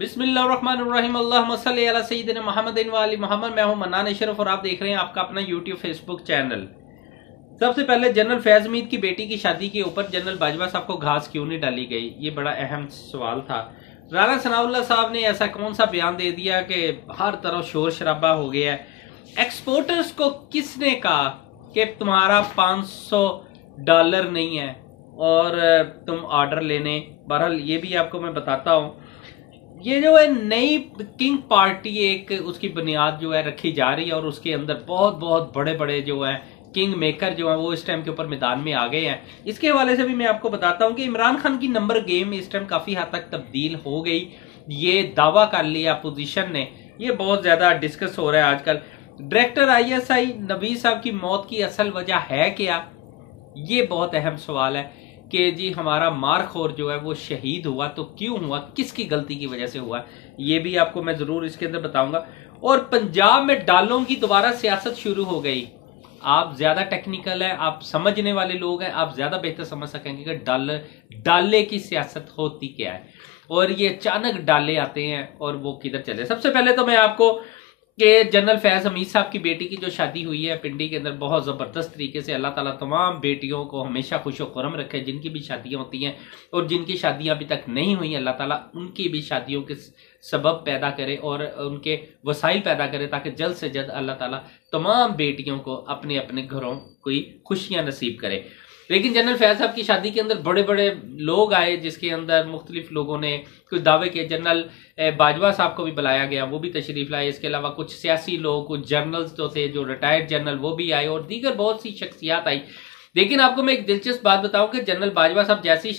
बिस्मिल्लाहिर्रहमानिर्रहीम अल्लाहुम्मा सल्ली अला सय्यिदिना मुहम्मदिन व आलि मोहम्मद। मैं हूं मन्नान अशरफ और आप देख रहे हैं आपका अपना यूट्यूब फेसबुक चैनल। सबसे पहले जनरल फैज मीद की बेटी की शादी के ऊपर जनरल बाजवा साहब को घास क्यों नहीं डाली गई, ये बड़ा अहम सवाल था। राना सनाउल्लाह साहब ने ऐसा कौन सा बयान दे दिया कि हर तरफ शोर शराबा हो गया है। एक्सपोर्टर्स को किसने कहा कि तुम्हारा $500 नहीं है और तुम ऑर्डर लेने। बहरहाल ये भी आपको मैं बताता हूँ। ये जो है नई किंग पार्टी एक उसकी बुनियाद जो है रखी जा रही है और उसके अंदर बहुत बहुत बड़े बड़े जो है किंग मेकर जो है वो इस टाइम के ऊपर मैदान में आ गए हैं। इसके हवाले से भी मैं आपको बताता हूं कि इमरान खान की नंबर गेम इस टाइम काफी हद तक तब्दील हो गई। ये दावा कर लिया अपोजिशन ने, ये बहुत ज्यादा डिस्कस हो रहा है आजकल। डायरेक्टर आईएसआई नबी साहब की मौत की असल वजह है क्या, ये बहुत अहम सवाल है कि जी हमारा मारखोर जो है वो शहीद हुआ तो क्यों हुआ, किसकी गलती की वजह से हुआ, ये भी आपको मैं जरूर इसके अंदर बताऊंगा। और पंजाब में डालों की दोबारा सियासत शुरू हो गई। आप ज्यादा टेक्निकल है, आप समझने वाले लोग हैं, आप ज्यादा बेहतर समझ सकेंगे कि डाले की सियासत होती क्या है और ये अचानक डाले आते हैं और वो किधर चले। सबसे पहले तो मैं आपको कि जनरल फैज हमीद साहब की बेटी की जो शादी हुई है पिंडी के अंदर बहुत जबरदस्त तरीके से, अल्लाह ताला तमाम बेटियों को हमेशा खुश खुरम रखे जिनकी भी शादियां होती हैं, और जिनकी शादियां अभी तक नहीं हुई अल्लाह ताला उनकी भी शादियों के सबब पैदा करे और उनके वसाइल पैदा करे ताकि जल्द से जल्द अल्लाह ताला तमाम बेटियों को अपने अपने घरों कोई खुशियां नसीब करे। लेकिन जनरल फैज साहब की शादी के अंदर बड़े बड़े लोग आए जिसके अंदर मुख्तलिफ लोगों ने कुछ दावे किए। जनरल बाजवा साहब को भी बुलाया गया, वो भी तशरीफ लाए। इसके अलावा कुछ सियासी लोग, कुछ जर्नल्स जो थे जो रिटायर्ड जनरल वो भी आए और दीगर बहुत सी शख्सियात आई। लेकिन आपको मैं एक दिलचस्प बात बताऊं कि जनरल बाजवा साहब जैसी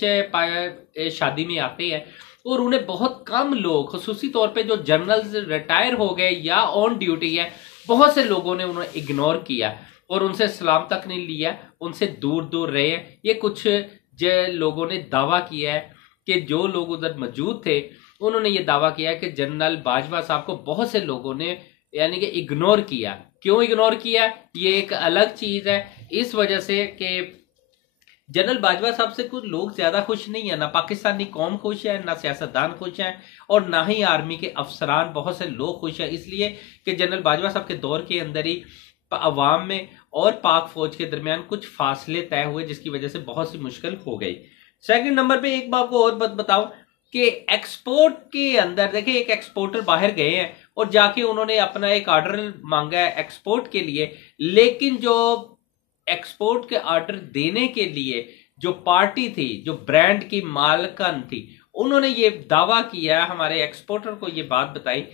शादी में आते हैं और उन्हें बहुत कम लोग, खुसूसी तौर पर जो जनरल्स रिटायर हो गए या ऑन ड्यूटी है, बहुत से लोगों ने उन्हें इग्नोर किया और उनसे सलाम तक नहीं लिया, उनसे दूर दूर रहे हैं। ये कुछ लोगों ने दावा किया है कि जो लोग उधर मौजूद थे उन्होंने ये दावा किया है कि जनरल बाजवा साहब को बहुत से लोगों ने यानी कि इग्नोर किया। क्यों इग्नोर किया, ये एक अलग चीज है। इस वजह से कि जनरल बाजवा साहब से कुछ लोग ज्यादा खुश नहीं है, ना पाकिस्तानी कौम खुश है, ना सियासतदान खुश है और ना ही आर्मी के अफसरान, बहुत से लोग खुश है। इसलिए कि जनरल बाजवा साहब के दौर के अंदर ही अवाम में और पाक फौज के दरमियान कुछ फासले तय हुए जिसकी वजह से बहुत सी मुश्किल हो गई। सेकंड नंबर पे एक बात को और बताऊं कि एक्सपोर्ट के अंदर देखिए, एक एक्सपोर्टर बाहर गए हैं और जाके उन्होंने अपना एक ऑर्डर मांगा है एक्सपोर्ट के लिए, लेकिन जो एक्सपोर्ट के ऑर्डर देने के लिए जो पार्टी थी, जो ब्रांड की मालकन थी, उन्होंने ये दावा किया, हमारे एक्सपोर्टर को ये बात बताई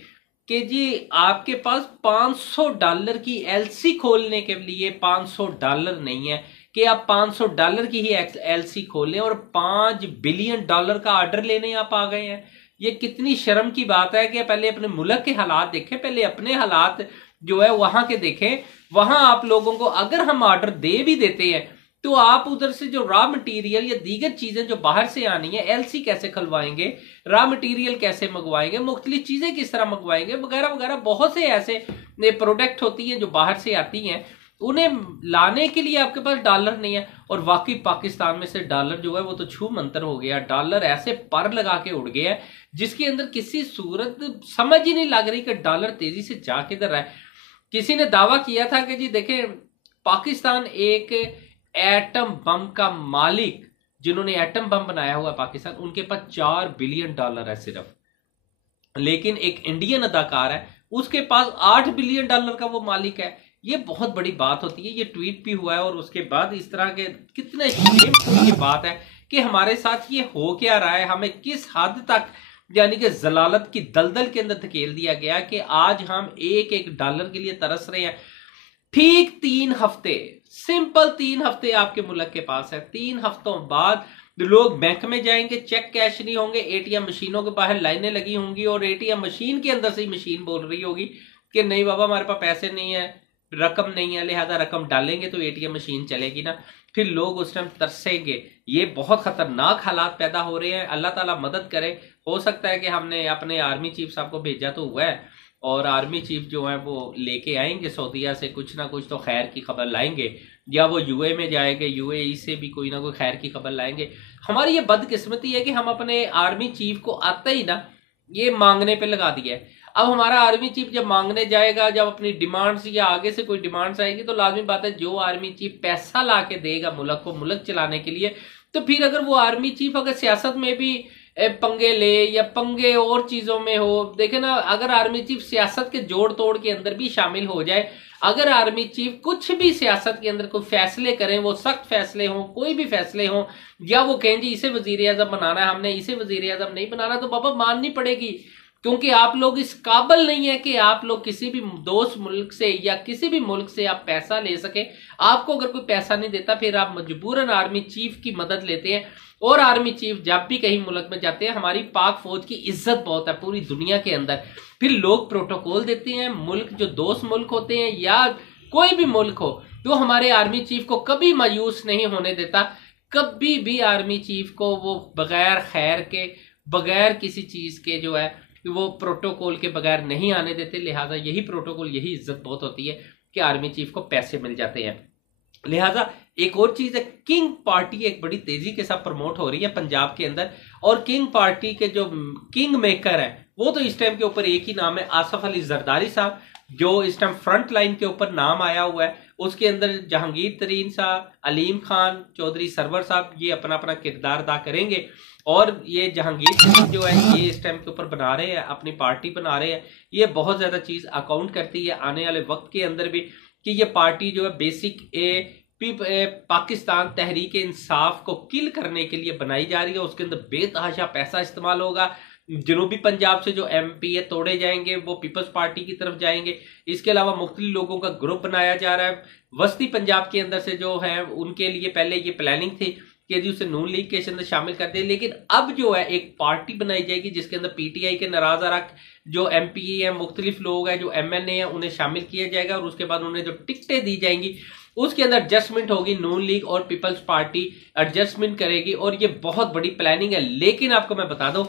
कि जी आपके पास $500 की एलसी खोलने के लिए $500 नहीं है कि आप $500 की ही एलसी खोलें और $5 बिलियन का ऑर्डर लेने आप आ गए हैं। ये कितनी शर्म की बात है कि पहले अपने मुल्क के हालात देखें, पहले अपने हालात जो है वहां के देखें। वहां आप लोगों को अगर हम ऑर्डर दे भी देते हैं तो आप उधर से जो रॉ मटेरियल या दीगर चीजें जो बाहर से आनी है, एलसी कैसे खुलवाएंगे, रॉ मटेरियल कैसे मंगवाएंगे, मुख्तलिफ चीजें किस तरह मंगवाएंगे, वगैरह वगैरह। बहुत से ऐसे प्रोडक्ट होती हैं जो बाहर से आती हैं, उन्हें लाने के लिए आपके पास डॉलर नहीं है। और वाकई पाकिस्तान में से डॉलर जो है वो तो छू मंतर हो गया। डॉलर ऐसे पर लगा के उड़ गया है जिसके अंदर किसी सूरत समझ ही नहीं लग रही कि डॉलर तेजी से जा किधर रहा है। किसी ने दावा किया था कि जी देखें, पाकिस्तान एक एटम बम का मालिक, जिन्होंने एटम बम बनाया हुआ पाकिस्तान, उनके पास $4 बिलियन है सिर्फ। लेकिन एक इंडियन अदाकार है, उसके पास $8 बिलियन का वो मालिक है। ये बहुत बड़ी बात होती है। ये ट्वीट भी हुआ है और उसके बाद इस तरह के कितने की बात है कि हमारे साथ ये हो क्या रहा है, हमें किस हद तक यानी कि जलालत की दलदल के अंदर धकेल दिया गया कि आज हम एक एक डॉलर के लिए तरस रहे हैं। ठीक 3 हफ्ते, सिंपल 3 हफ्ते आपके मुल्क के पास है। 3 हफ्तों बाद लोग बैंक में जाएंगे, चेक कैश नहीं होंगे, एटीएम मशीनों के बाहर लाइनें लगी होंगी और एटीएम मशीन के अंदर से ही मशीन बोल रही होगी कि नहीं बाबा हमारे पास पैसे नहीं है, रकम नहीं है, लिहाजा रकम डालेंगे तो एटीएम मशीन चलेगी ना। फिर लोग उस टाइम तरसेंगे। ये बहुत खतरनाक हालात पैदा हो रहे हैं। अल्लाह ताला मदद करे। हो सकता है कि हमने अपने आर्मी चीफ साहब को भेजा तो हुआ है और आर्मी चीफ जो है वो लेके आएंगे सऊदीया से कुछ ना कुछ तो खैर की खबर लाएंगे, या वो यूए में जाएंगे, यूएई से भी कोई ना कोई खैर की खबर लाएंगे। हमारी ये बदकिस्मती है कि हम अपने आर्मी चीफ को आते ही ना ये मांगने पे लगा दिया है। अब हमारा आर्मी चीफ जब मांगने जाएगा, जब अपनी डिमांड्स या आगे से कोई डिमांड्स आएगी, तो लाजमी बात है जो आर्मी चीफ पैसा ला के देगा मुल्क को मुल्क चलाने के लिए, तो फिर अगर वो आर्मी चीफ अगर सियासत में भी पंगे ले या पंगे और चीजों में हो, देखे ना, अगर आर्मी चीफ सियासत के जोड़ तोड़ के अंदर भी शामिल हो जाए, अगर आर्मी चीफ कुछ भी सियासत के अंदर कोई फैसले करें, वो सख्त फैसले हों, कोई भी फैसले हों, या वो कहें जी इसे वजीर आजम बनाना है, हमने इसे वजीर आजम नहीं बनाना, तो बाबा माननी पड़ेगी, क्योंकि आप लोग इस काबिल नहीं है कि आप लोग किसी भी दोस्त मुल्क से या किसी भी मुल्क से आप पैसा ले सके। आपको अगर कोई पैसा नहीं देता, फिर आप मजबूरन आर्मी चीफ की मदद लेते हैं। और आर्मी चीफ जब भी कहीं मुल्क में जाते हैं, हमारी पाक फौज की इज्जत बहुत है पूरी दुनिया के अंदर। फिर लोग प्रोटोकॉल देते हैं, मुल्क जो दोस्त मुल्क होते हैं या कोई भी मुल्क हो, तो हमारे आर्मी चीफ को कभी मायूस नहीं होने देता। कभी भी आर्मी चीफ को वो बगैर खैर के, बगैर किसी चीज के जो है वो प्रोटोकॉल के बगैर नहीं आने देते। लिहाजा यही प्रोटोकॉल, यही इज्जत बहुत होती है कि आर्मी चीफ को पैसे मिल जाते हैं। लिहाजा एक और चीज है, किंग पार्टी एक बड़ी तेजी के साथ प्रमोट हो रही है पंजाब के अंदर, और किंग पार्टी के जो किंग मेकर है वो तो इस टाइम के ऊपर एक ही नाम है, आसफ अली जरदारी साहब, जो इस टाइम फ्रंट लाइन के ऊपर नाम आया हुआ है। उसके अंदर जहांगीर तरीन साहब, अलीम खान चौधरी सरवर साहब, ये अपना अपना किरदार अदा करेंगे। और ये जहांगीर तरीन जो है ये इस टाइम के ऊपर बना रहे हैं, अपनी पार्टी बना रहे हैं। ये बहुत ज्यादा चीज अकाउंट करती है आने वाले वक्त के अंदर भी, कि ये पार्टी जो है बेसिक पाकिस्तान तहरीक इंसाफ को किल करने के लिए बनाई जा रही है। उसके अंदर बेतहाशा पैसा इस्तेमाल होगा। जनूबी पंजाब से जो MP है तोड़े जाएंगे, वो पीपल्स पार्टी की तरफ जाएंगे। इसके अलावा मुख्तलिफ लोगों का ग्रुप बनाया जा रहा है। वस्ती पंजाब के अंदर से जो है उनके लिए पहले ये प्लानिंग थी कि जी उसे नून लीग के अंदर शामिल कर दे, लेकिन अब जो है एक पार्टी बनाई जाएगी जिसके अंदर PTI के नाराज अरक जो MP है, मुख्तलिफ लोग हैं जो MNA है, उन्हें शामिल किया जाएगा। और उसके बाद उन्हें जो टिकटें दी जाएंगी उसके अंदर एडजस्टमेंट होगी, नून लीग और पीपल्स पार्टी एडजस्टमेंट करेगी। और ये बहुत बड़ी प्लानिंग है। लेकिन आपको मैं बता दूं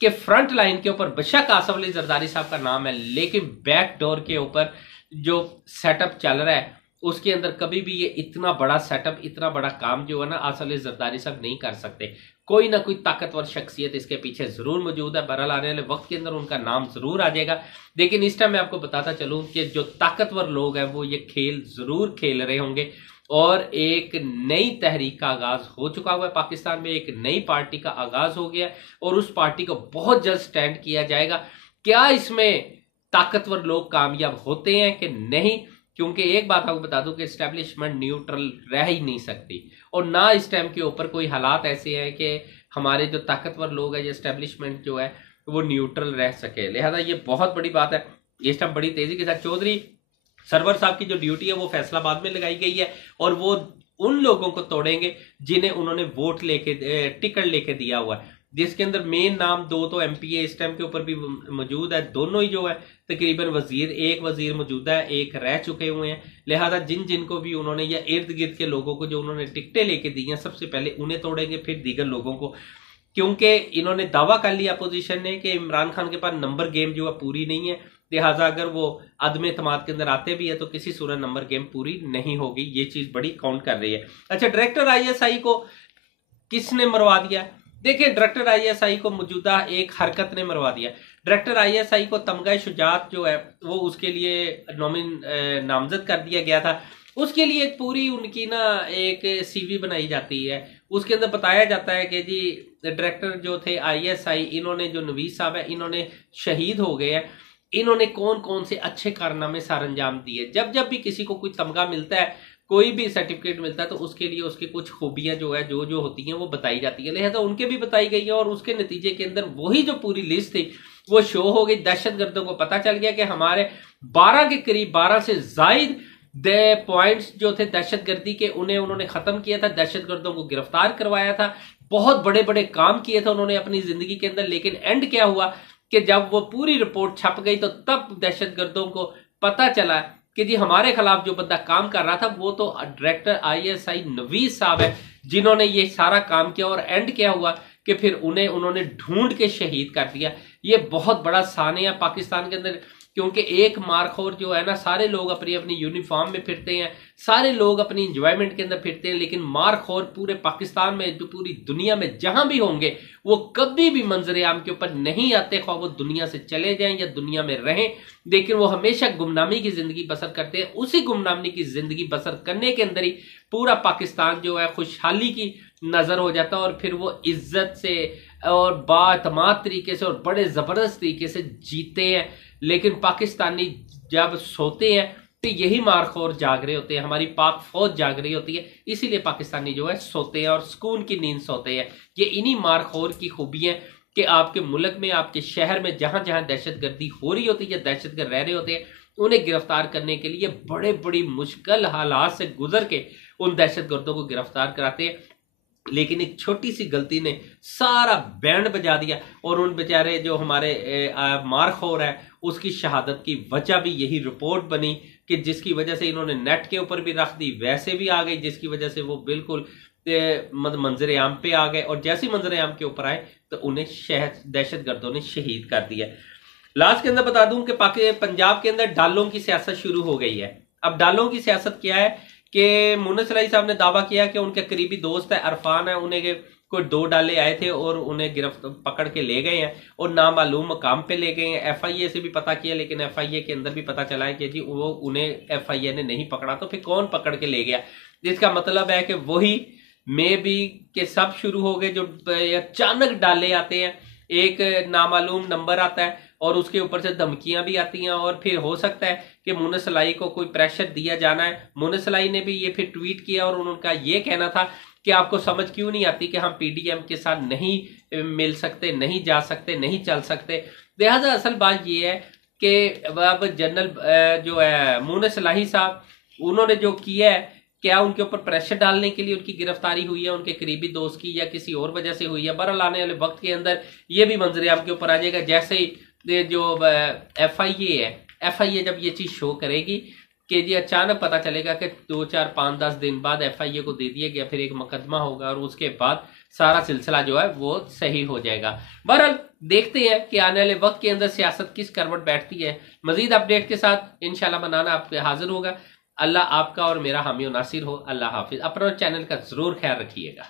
कि फ्रंट लाइन के ऊपर बेशक आसफ अली जरदारी साहब का नाम है, लेकिन बैक डोर के ऊपर जो सेटअप चल रहा है उसके अंदर कभी भी ये इतना बड़ा सेटअप, इतना बड़ा काम जो है ना, आसफ अली जरदारी साहब नहीं कर सकते। कोई ना कोई ताकतवर शख्सियत इसके पीछे जरूर मौजूद है। बहरहाल आने वाले वक्त के अंदर उनका नाम जरूर आ जाएगा। लेकिन इस टाइम मैं आपको बताता चलूं कि जो ताकतवर लोग हैं वो ये खेल जरूर खेल रहे होंगे। और एक नई तहरीक का आगाज हो चुका हुआ है पाकिस्तान में, एक नई पार्टी का आगाज हो गया और उस पार्टी को बहुत जल्द स्टैंड किया जाएगा। क्या इसमें ताकतवर लोग कामयाब होते हैं कि नहीं? क्योंकि एक बात आपको बता दूं कि एस्टेब्लिशमेंट न्यूट्रल रह ही नहीं सकती, और ना इस टाइम के ऊपर कोई हालात ऐसे हैं कि हमारे जो ताकतवर लोग हैं, एस्टेब्लिशमेंट जो है वो न्यूट्रल रह सके। लिहाजा ये बहुत बड़ी बात है। इस टाइम बड़ी तेजी के साथ चौधरी सरवर साहब की जो ड्यूटी है वो फैसलाबाद में लगाई गई है, और वो उन लोगों को तोड़ेंगे जिन्हें उन्होंने वोट लेके, टिकट लेके दिया हुआ है, जिसके अंदर मेन नाम दो तो MP इस टाइम के ऊपर भी मौजूद है। दोनों ही जो है तकरीबन वजीर, एक वजीर मौजूदा है, एक रह चुके हुए हैं। लिहाजा जिन जिनको भी उन्होंने या इर्द गिर्द के लोगों को जो उन्होंने टिकटें लेके दी हैं, सबसे पहले उन्हें तोड़ेंगे, फिर दीगर लोगों को। क्योंकि इन्होंने दावा कर लिया अपोजिशन ने कि इमरान खान के पास नंबर गेम जो है पूरी नहीं है। लिहाजा अगर वो अदम एतमाद के अंदर आते भी है तो किसी सूरत नंबर गेम पूरी नहीं होगी। ये चीज बड़ी काउंट कर रही है। अच्छा, डायरेक्टर ISI को किसने मरवा दिया? देखिए, डायरेक्टर ISI को मौजूदा एक हरकत ने मरवा दिया। डायरेक्टर ISI को तमगा शुजात जो है वो उसके लिए नामजद कर दिया गया था। उसके लिए एक पूरी उनकी ना एक CV बनाई जाती है। उसके अंदर बताया जाता है कि जी डायरेक्टर जो थे ISI, इन्होंने जो नवीस साहब है, इन्होंने शहीद हो गए हैं, इन्होंने कौन कौन से अच्छे कारनामे सार अंजाम दिए। जब जब भी किसी को कोई तमगा मिलता है, कोई भी सर्टिफिकेट मिलता है, तो उसके लिए उसकी कुछ खूबियां जो है जो होती हैं वो बताई जाती है। लिहाजा उनके भी बताई गई है, और उसके नतीजे के अंदर वही जो पूरी लिस्ट थी वो शो हो गई। दहशतगर्दों को पता चल गया कि हमारे 12 के करीब, 12 से जायद पॉइंट्स जो थे दहशतगर्दी के, उन्हें उन्होंने खत्म किया था, दहशतगर्दों को गिरफ्तार करवाया था, बहुत बड़े बड़े काम किए थे उन्होंने अपनी जिंदगी के अंदर। लेकिन एंड क्या हुआ कि जब वो पूरी रिपोर्ट छप गई तो तब दहशतगर्दों को पता चला कि जी हमारे खिलाफ जो बंदा काम कर रहा था वो तो डायरेक्टर ISI नवीस साहब है, जिन्होंने ये सारा काम किया। और एंड क्या हुआ कि फिर उन्होंने ढूंढ के शहीद कर दिया। ये बहुत बड़ा सानिया पाकिस्तान के अंदर क्योंकि एक मारखोर जो है ना, सारे लोग अपनी अपनी यूनिफॉर्म में फिरते हैं, सारे लोग अपनी इंजॉयमेंट के अंदर फिरते हैं, लेकिन मारखोर पूरे पाकिस्तान में, जो पूरी दुनिया में जहां भी होंगे, वो कभी भी मंजर आम के ऊपर नहीं आते, ख्वाह वो दुनिया से चले जाएं या दुनिया में रहें, लेकिन वो हमेशा गुमनामी की जिंदगी बसर करते हैं। उसी गुमनामी की जिंदगी बसर करने के अंदर ही पूरा पाकिस्तान जो है खुशहाली की नजर हो जाता है, और फिर वो इज्जत से और बातमाद तरीके से और बड़े जबरदस्त तरीके से जीते हैं। लेकिन पाकिस्तानी जब सोते हैं तो यही मारखोर जाग रहे होते हैं, हमारी पाक फौज जाग रही होती है, इसीलिए पाकिस्तानी जो है सोते हैं और सुकून की नींद सोते हैं। ये इन्हीं मारखोर की खूबियां कि आपके मुल्क में, आपके शहर में जहां जहां दहशतगर्दी हो रही होती है, दहशतगर्द रह रहे होते हैं, उन्हें गिरफ्तार करने के लिए बड़े बड़ी मुश्किल हालात से गुजर के उन दहशतगर्दों को गिरफ्तार कराते हैं। लेकिन एक छोटी सी गलती ने सारा बैंड बजा दिया, और उन बेचारे जो हमारे मारखोर है उसकी शहादत की वजह भी यही रिपोर्ट बनी, कि जिसकी वजह से इन्होंने नेट के ऊपर भी रख दी, वैसे भी आ गई, जिसकी वजह से वो बिल्कुल मंजर आम पे आ गए, और जैसे ही मंजर आम के ऊपर आए तो उन्हें दहशतगर्दों ने शहीद कर दिया। लास्ट के अंदर बता दूं कि पंजाब के अंदर डालों की सियासत शुरू हो गई है। अब डालों की सियासत क्या है कि मुन्ना सलाई साहब ने दावा किया कि उनके करीबी दोस्त है अरफान है, उन्हें कोई 2 डाले आए थे और उन्हें पकड़ के ले गए हैं और नामालूम मकाम पे ले गए हैं। FIA से भी पता किया, लेकिन FIA के अंदर भी पता चला है कि जी वो उन्हें FIA ने नहीं पकड़ा, तो फिर कौन पकड़ के ले गया। जिसका मतलब है कि वही मे बी के सब शुरू हो गए, जो अचानक डाले आते हैं, एक नामालूम नंबर आता है और उसके ऊपर से धमकियां भी आती हैं, और फिर हो सकता है कि मुन्ना सलाई को कोई प्रेशर दिया जाना है। मुन्ना सलाई ने भी ये फिर ट्वीट किया और उनका ये कहना था कि आपको समझ क्यों नहीं आती कि हम PDM के साथ नहीं मिल सकते, नहीं जा सकते, नहीं चल सकते। लिहाजा असल बात ये है कि अब जनरल जो है मुन्ना सलाई साहब, उन्होंने जो किया है, क्या उनके ऊपर प्रेशर डालने के लिए उनकी गिरफ्तारी हुई है, उनके करीबी दोस्त की, या किसी और वजह से हुई है। बहरहाल आने वाले वक्त के अंदर ये भी मंजर आम के ऊपर आ जाएगा। जैसे ही जो FIA है, FIA जब ये चीज शो करेगी कि जी अचानक पता चलेगा कि 2, 4, 5, 10 दिन बाद FIA को दे दिया गया, फिर एक मुकदमा होगा और उसके बाद सारा सिलसिला जो है वो सही हो जाएगा। बहरहाल देखते हैं कि आने वाले वक्त के अंदर सियासत किस करवट बैठती है। मजीद अपडेट के साथ इंशाल्लाह मनाना आपके हाजिर होगा। अल्लाह आपका और मेरा हामी और नासिर हो। अल्लाह हाफिज। अपना चैनल का जरूर ख्याल रखिएगा।